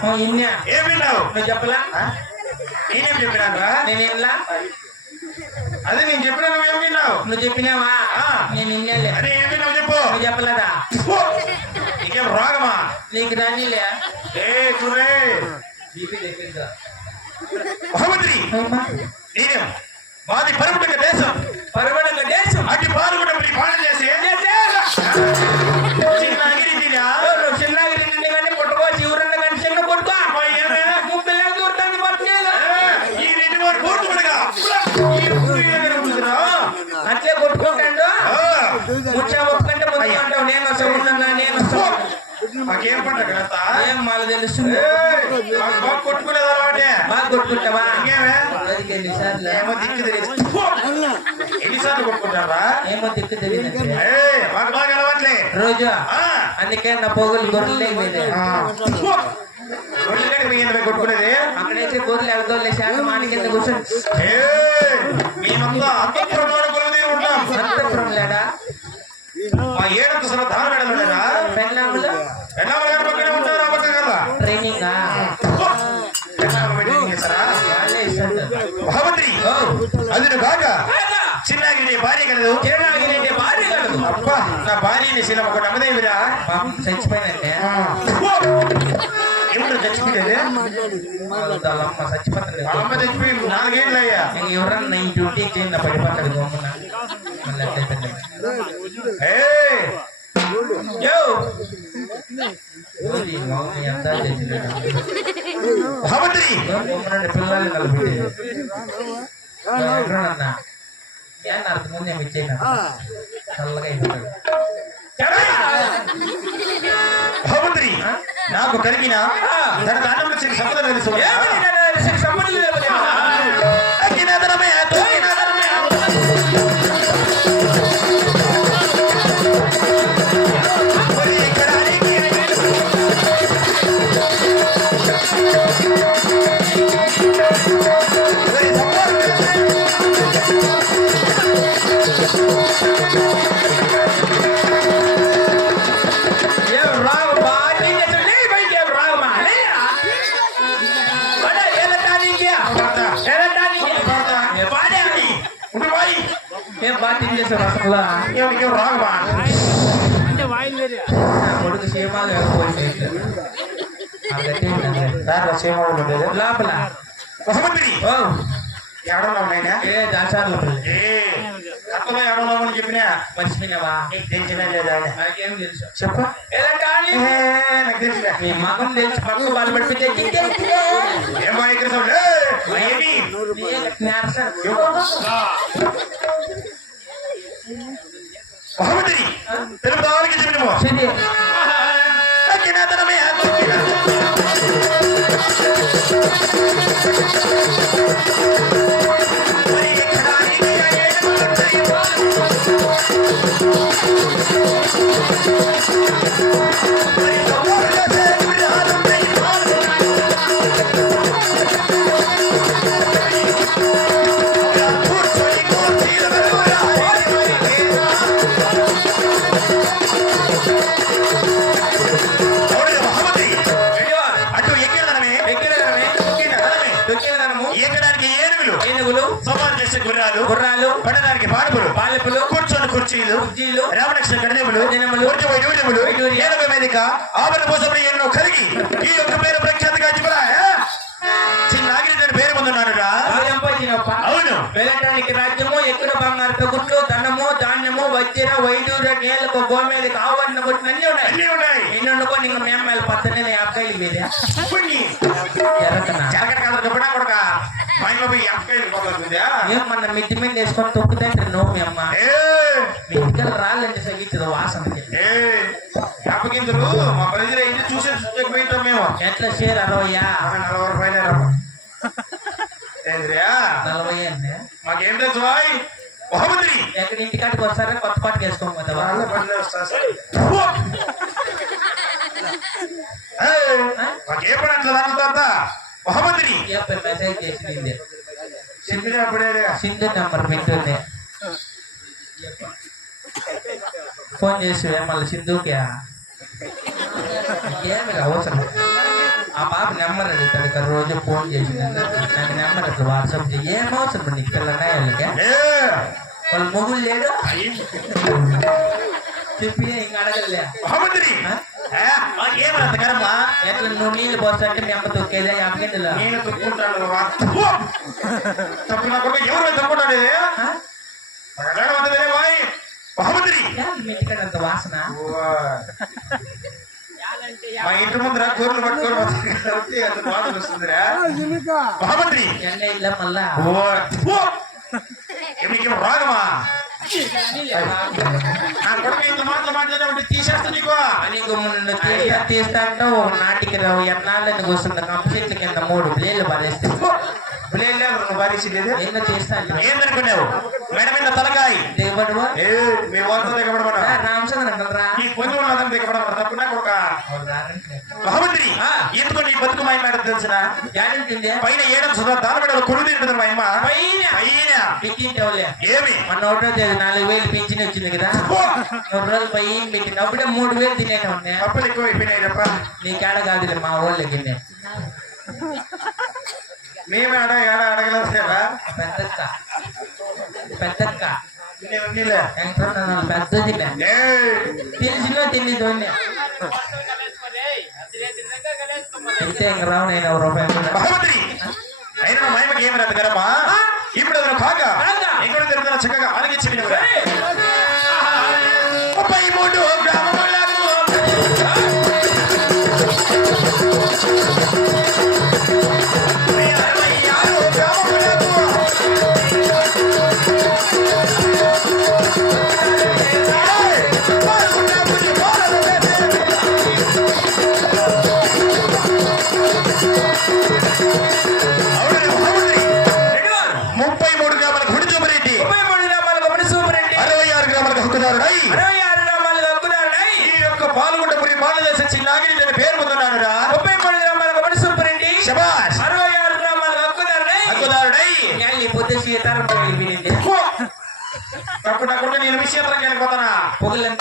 ఓ, ఇన్నే. ఏం విన్నావు? నువ్వు చెప్పలా? నేనేం చెప్పినారా నేను ఇన్లా అదే నేను చెప్పినా నువ్వేం విన్నావు? నువ్వు చెప్పినావా. నేను ఇన్నేలే అదే ఏం విన్నావు చెప్పు. నువ్వు చెప్పలేదా! నీకేం రోగమా? నీకు రానిలే. ఏ సురే. మహమ్మద్రి నేను? మాది పరుగుట దేశం. పరమడక దేశం. అటు పాల్గొండ మీ పాలన చేసి చిన్నగిరి ఏం మాకు తెలుస్తుంది కొట్టుకునేది అలవాటే బాగా కొట్టుకుంటావా? ఏమో దిక్కు తెలియదు. ఫు! ఎన్నిసార్లు కొట్టుకుంటారా? ఏమో దిక్కు తెలియదు. ఏ మాకు బాగా అలవాట్లే. రోజు అందుకే నా పోగులు గొర్రెలే కొట్టుకునేది అక్కడైతే గొర్రెలు ఎగదోళ్ళే శాఖ మాని కింద కూర్చొని. మేమంతా అంతఃపురంలో కొలువుదీరి ఉంటాం. అంతపురం లేడా? మా ఏడంతస్తుల దాన మేడలు లేదా పెళ్ళాములు చిన్నగిరి భార్య కలదు చిరణాగిరి భార్య కలదు అబ్బా నా భార్యని శీలం ఒకటి అమ్మదేవిరా పాపం చచ్చిపోయినట్టే ఎప్పుడు చచ్చిపోయేది వాళ్ళ అమ్మ చచ్చిపోతుంది మా అమ్మ చచ్చిపోయి నాలుగేళ్ళు అయ్యా ఇంక ఎవరన్నా నైన్ డ్యూటీ చేయండి పడిపోతాడు గమ్మున మళ్ళీ అట్లయితే ఏ ముందు ఏమి ఇచ్చేయను చల్లగా అయిపోతాడు. నాకు కలిగిన తన అసలు ఏం ఏం రాగమా నా కొడుకు సీమాలు వెళ్ళిపోయింది లోపల. ఎవడన్నా నాయనా ఏ దాచార్లు ఏ. అత్తలో ఎవడన్నామని చెప్పినా? మర్చిపోయినావా నీకు తెలిసినా లేదా అని. నాకేం తెలుసు. చెప్పు. నాకు నీ మగం తెలిసి. పడిపోతే ఇక్కడ సౌండ్? ఏ, ఏమి? వేదిక ఆభరణ పోసములు ఎన్నో కలిగి ఈ యొక్క పేరు ప్రఖ్యాతిగా చెప్పరా? చిన్న ఆగిరి పేరు ముందున్నాడురా అవును. వెళ్ళటానికి రాజ్యము ఎక్కడ బంగారు తగుట్లు ధనము ధాన్యము వజ్ర వైడూర నేలకు గోమేలకు ఆవరణ కొట్టిన అన్ని ఉన్నాయి. అన్నీ ఉన్నాయి. ఎన్ని వండుకొని ఇంక మేము మేలు పత్తనే అబ్బాయి మీద జరగట కాదు చెప్పడా కొడక. పోయి అక్కడికి పోతుందా. ఏం మన మిద్ది మీద వేసుకొని తొక్కుదంటే నువ్వు మీ అమ్మ. ఏ? ఎట్లా షేర్? అరవయ్యా? నలభై రూపాయలు ఏంద్రియా? నలభై అండి మాకేం తెలుసు బాయ్? ఎక్కడ ఇంటికాడికి వస్తారా? కొత్త పాటు వేసుకోం పోతావా వాళ్ళ. పనులు వస్తా సార్. ఏయ్, మాకే పని అట్లా దాని మెసేజ్ చేసింది చెప్పినప్పుడే సింధు నెంబర్ వింటుంది ఫోన్ చేసి మళ్ళీ సింధుకి? ఏమి అవసరం. ఆ పాప నెంబర్ అడుగుతాడు ఇక్కడ రోజు ఫోన్ చేసి నాకు నెంబర్ అట్లా వాట్సాప్ చేయి ఏం అవసరం నీకు పిల్లన్నాయి వాళ్ళకి వాళ్ళ మొగులు లేడు చెప్పి ఇంకా అడగలే ఎట్లా నువ్వు నీళ్ళు పోసంటే మీ అమ్మ తొక్కేదే అమ్మకిందులో నేను తప్పుకుంటాను తప్పు నా కొడుకు ఎవరు మెట్టికడంత వాసన మా ఇంటి ముందర కూరలు పట్టుకొని వస్తే అంత బాధ వస్తుందిరా. మళ్ళా. నీకేమో రాగమా మాటలు మాట్లాడే తీసేస్తా నీకు. గుమ్మున తీస్తా తీస్తా అంటే ఓ నాటికి రావు ఎన్నాళ్ళని కూర్చుంది కంప్లీట్ల కింద మూడు పడేస్తే రామచంద్ర కొడుక మహమ్మద్ని ఎందుకు నీ బతుకు మాయ మేడం తెలిసిన గ్యారెంటీ ఉంది పైన ఏడం సుధా దానబడలు కొడు తింటుంది మా అమ్మ పైన పైన పెట్టింటే వాళ్ళే ఏమి మన ఒకటో తేదీ నాలుగు వేలు పింఛన్ వచ్చింది కదా ఓ! మూడు రోజులు పైన పెట్టింది అప్పుడే మూడు వేలు తినేనే ఉన్నాయి అప్పులు ఎక్కువ అయిపోయినాయి తప్ప నీ కాడ కాదులే మా వాళ్ళకి మేమే ఆడ ఆడ అడగలేదు కదా పెద్దక్క పెద్దక్క నేను నీలే వెంకటరమణ పెద్దది ఏ తెలిసిలో తెలియదు అయితే ఇంక రావు నేను ఒక రూపాయి కూడా. మహమ్మద్ని అయినా మా అమ్మకి ఏమి రాదు కదమ్మా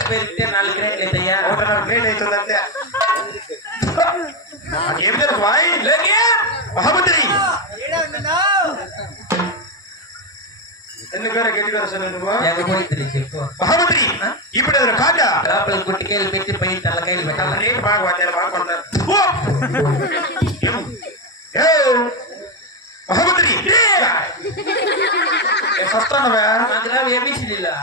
పెరిగితే నాలుగు రేట్లు అవుతాయా ఒకటిన్నర ప్లేట్ అవుతుంది అంతే ఏం తెలుసు బాయ్ లేకే మహమ్మద్ని ఎందుకరా గట్టిగా వస్తున్నావు నువ్వు ఎగపోయింది చెప్పు మహమ్మద్ని ఇప్పుడు ఎదురు కాక లోపల గుట్టికాయలు పెట్టి పై తలకాయలు పెట్టాలి రేపు బాగా వాడారు బాగా కొడతారు ఏ మహమ్మద్ని వస్తానవా నాకు రావు ఏబిసిడీలా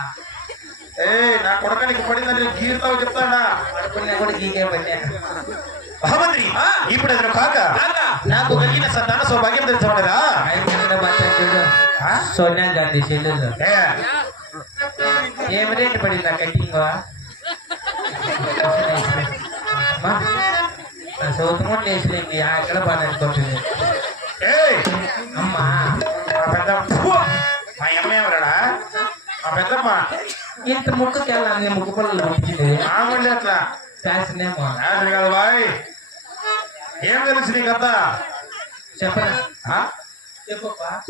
ఏ నా కొడకానికి పడిందని గీరుతావు చెప్తాడా పడుకున్నా కూడా గీకే పట్టా మహమ్మద్ని ఇప్పుడు ఎదురు కాక కాకా నాకు కలిగిన సంతాన సౌభాగ్యం తెలుసుకోవడరా ఆయన బచ్చా చూడు సోనియా గాంధీ చెల్లెలు ఏ ఏమి రేటు పడింది ఆ కటింగ్ సౌతమో లేచి ఎక్కడ బాగా అనుకుంటుంది ఏ అమ్మా మా పెద్ద పెద్దమ్మ. ఇంత ముక్కుకి వెళ్ళాలి ముక్కు పిల్లలు పంపించింది. మామూలు అట్లా. ఫ్యాషన్ ఏమో రాత్రి కాదు బాయ్. ఏం తెలుసు నీకంతా చెప్పరా? ఆ? చెప్పప్పా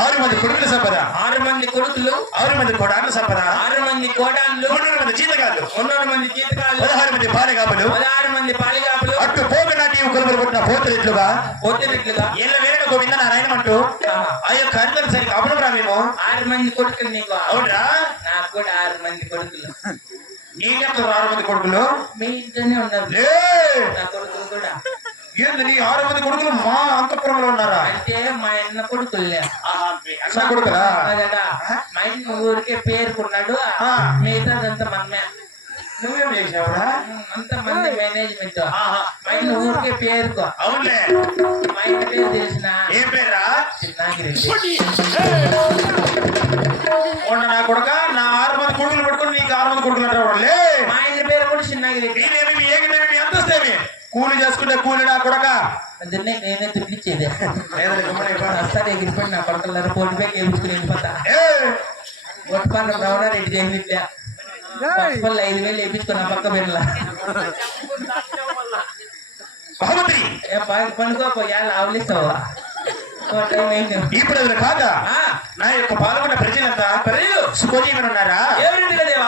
ఆరు మంది కొడుకుల సంపద ఆరు మంది కొడుకులు. ఆరు మంది కొడాళ్ళ సంపద ఆరు మంది కోడాన్లు. మూడు మంది జీతగాళ్ళు. ఉన్నూరు మంది జీతకాలు పదహారు మంది పాలెగాపులు. పదహారు మంది పాలిగాపులు. అటు పోగనాటి కొలుపులు పుట్టిన పోతులెట్లుగా పొద్దునట్లుగా ఏళ్ళ వేరేడు గోవింద నారాయణ అంటూ ఆ యొక్క అర్థం సరిగ్గా అప్పుడు మేము? ఆరు మంది కొడుకులు నీకు. అవునరా? నాకు కూడా ఆరు మంది కొడుకులు. నీకెంత ఆరు మంది కొడుకులు? మీ ఇంట్లోనే ఉన్నారు. నా కొడుకులు కూడా. ఏంది నీ ఆరు మంది కొడుకులు మా అంతఃపురంలో ఉన్నారా అంటే మా అన్న కొడుకులే ఆహా, మీ అన్న కొడుకులా కదా మా ఇంటి ఊరికే పేరుకున్నాడు ఆ. మిగతాదంతా మనమే నువ్వేం చేసావురా అంత మంది మేనేజ్మెంట్ ఆహా. మా ఇంటి ఊరికే పేరుకో అవునులే మా ఇంటి పేరు తెలిసిన ఏం పేరా చిన్నాగిరెడ్డి మొన్న నా కొడుక నా ఆరు మంది కొడుకులు పట్టుకొని నీకు ఆరు మంది కొడుకులు అంటారులే మా ఇంటి పేరు కూడా చిన్నాగిరెడ్డి మీరేమి మీ ఏగినేమి మీ అంతస్తేమి కూలి చేసుకుంటే కూలి నా కొడక. అందుకనే నేనే తుప్పించేది ఎగిరిపోయి నా కొడుకులారా పోటీ పై వేయించుకుని వెళ్ళిపోతా. ఏ, ఒట్టుపండు రవణ రెడ్డి చేసిట్లే ఐదు వేలు వేయించుకుని ఆ పక్క పెళ్ళ బహుమతి! ఏ ప- పండుకోపో యాళ్ళు ఆవులిస్తావా ఇప్పుడు కాక నా యొక్క పాల్గొన్న ప్రజలంతా ప్రజలు! సుఖజీవన ఉన్నారా? ఎవరింటి కదేవా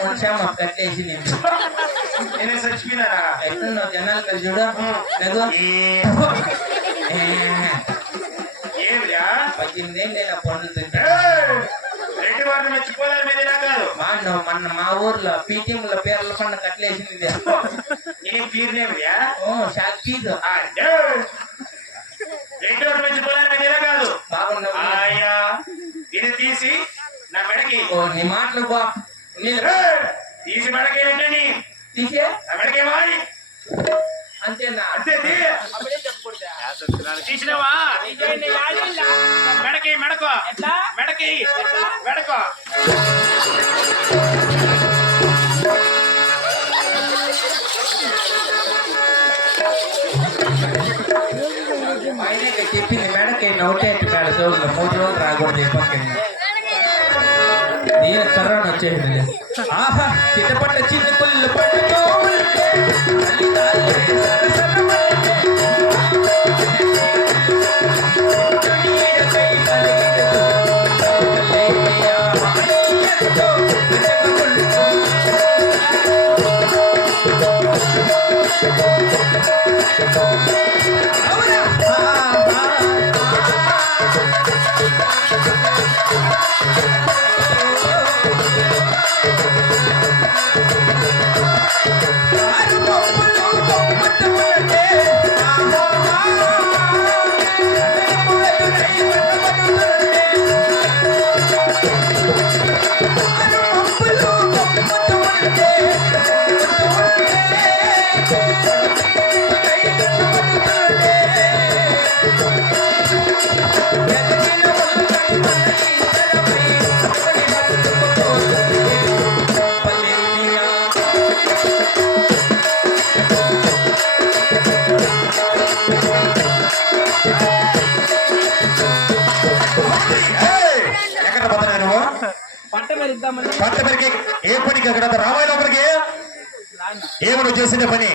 కొంచెం కట్టేసి నేను. నేనే చచ్చిపోయినారా ఎట్లున్నావు జనాలు కలిసి చూడు? పద్దెనిమిది ఏళ్ళు! రెడ్డి వారిని మీద కాదు. బాగున్నావు మన మా ఊర్లో పీటీఎం లో పేర్ల పండుగ కట్టలేసింది. నేను తీరునేమియా ఓ షాక్ ఫీజు రెడ్డి వారిని మెచ్చిపోలేదు మీద ఇలా కాదు. బాగున్నావు. ఆయా ఇది తీసి నా మెడకి ఓ నీ మాటలు బా! తీసి మెడకి ఏంటని తీసే? నా మెడకి వాడి. అంతేనా? అంతే తీ. తీసినావా? మెడకి మెడకో. మెడకి మెడకో. చెప్పింది మేడకి నవ్వుతే మేడ రోజులు రాకూడదు చెప్పకండి నేను కరోనా వచ్చేసింది ఆహా చిన్నపట్ల చిన్న పుల్లు పట్టుకో పెరిగి ఏ పనికి అక్కడ రామాయణ పనికి ఏమను చేసిన పని?